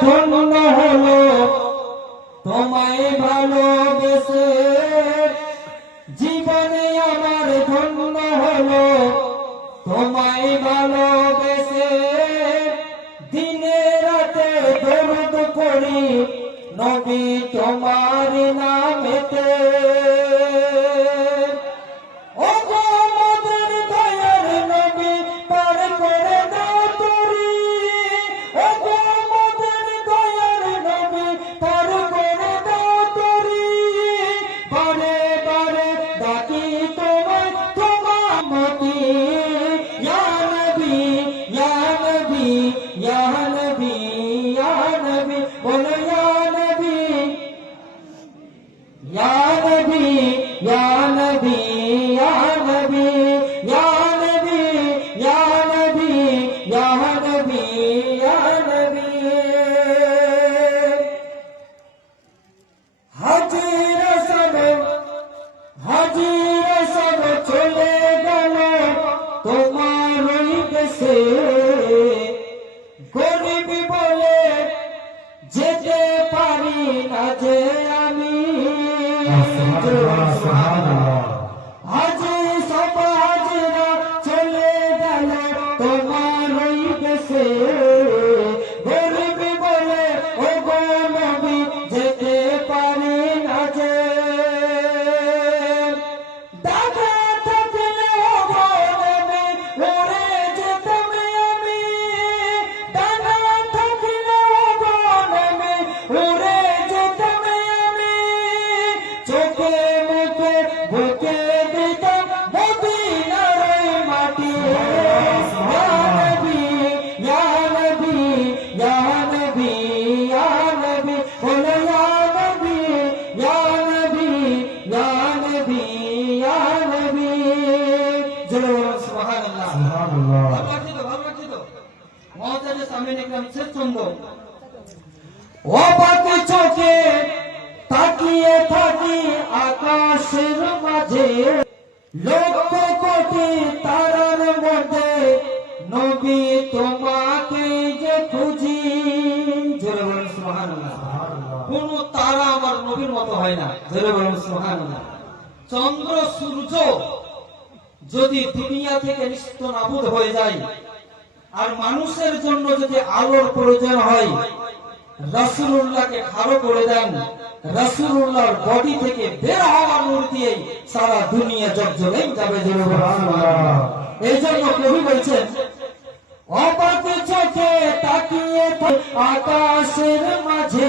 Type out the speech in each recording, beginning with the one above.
ধন্য হলো। তোমায় ভালোবেসে জীবনে আমার ধন্য হলো। তোমায় ভালোবেসে দিনে রাতে দরুদ করি নবী তোমার নামেতে। পারি না যে আমি হাজি সব হাজিরা চলে বুকে দিতাম মদিনার ওই মাটি ইয়া নবী ইয়া নবী ইয়া নবী ইয়া নবী বলো ইয়া নবী ইয়া নবী ইয়া নবী ইয়া নবী জোরে বলো সুবহানাল্লাহ ভালো লাগছে তো ভালো লাগছে তো মহাজানের সামনে দেখলাম শেষ ছন্দ ও পাখি লক্ষ কোটি তারার মধ্যে নবী তোমাকে যে খুঁজি। কোন তারা আমার নবীর মতো হয় না। জোরে বলুন, সুবহানাল্লাহ। চন্দ্র, সূর্য যদি দুনিয়া থেকে নিস্ত নাবুদ হয়ে যায়, আর মানুষের জন্য যদি আলোর প্রয়োজন হয়, রাসূলুল্লাহকে খাড়ো করে দেন রাসূলুল্লাহর বডি থেকে বের হওয়া নূর দিয়ে সারা দুনিয়া জগজগে যাবে। এই জন্য কবি বলছেন, অবাক চোখে তাকিয়ে আকাশের মাঝে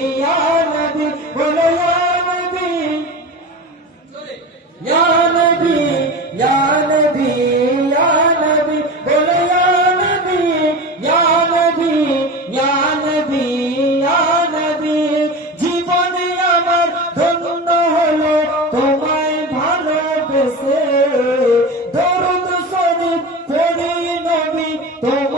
নবী